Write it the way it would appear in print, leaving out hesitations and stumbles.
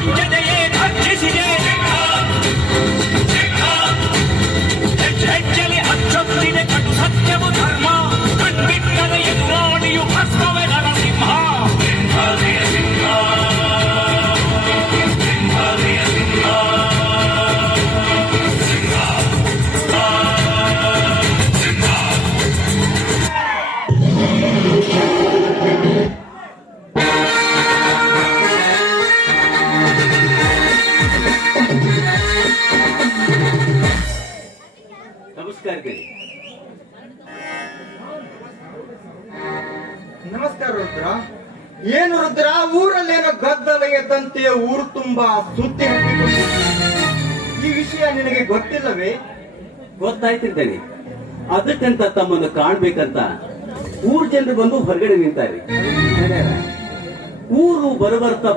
ಅಂಜದೆಯೇ ಧರ್ಜಿಸಿದೆ ಹೆಜ್ಜೆಲಿ ಹಚ್ಚೊತ್ತಿದೆ ಕಟು ಸತ್ಯವು ಧರ್ಮ ಕಣ್ಬಿಟ್ಟರೆ ಎದುರಾಳಿಯು ಭಸ್ಮವೇ ನರಸಿಂಹ ನಮಸ್ಕಾರ ರುದ್ರ. ಏನು ರುದ್ರ, ಊರಲ್ಲೇನೋ ಗದ್ದಲ ಎದ್ದಂತೆ ಊರು ತುಂಬಾ ಸುದ್ದಿ ಹಬ್ಬಿಕೊಂಡಿದೆ. ಈ ವಿಷಯ ನಿನಗೆ ಗೊತ್ತಿಲ್ಲವೇ? ಗೊತ್ತಾಯ್ತಿರ್ತೇನೆ. ಅದಕ್ಕಂತ ತಮ್ಮನ್ನು ಕಾಣ್ಬೇಕಂತ ಊರ್ ಜನರು ಬಂದು ಹೊರಗಡೆ ನಿಂತಾರೆ. ಊರು ಬರ್ಬರ್ತಾ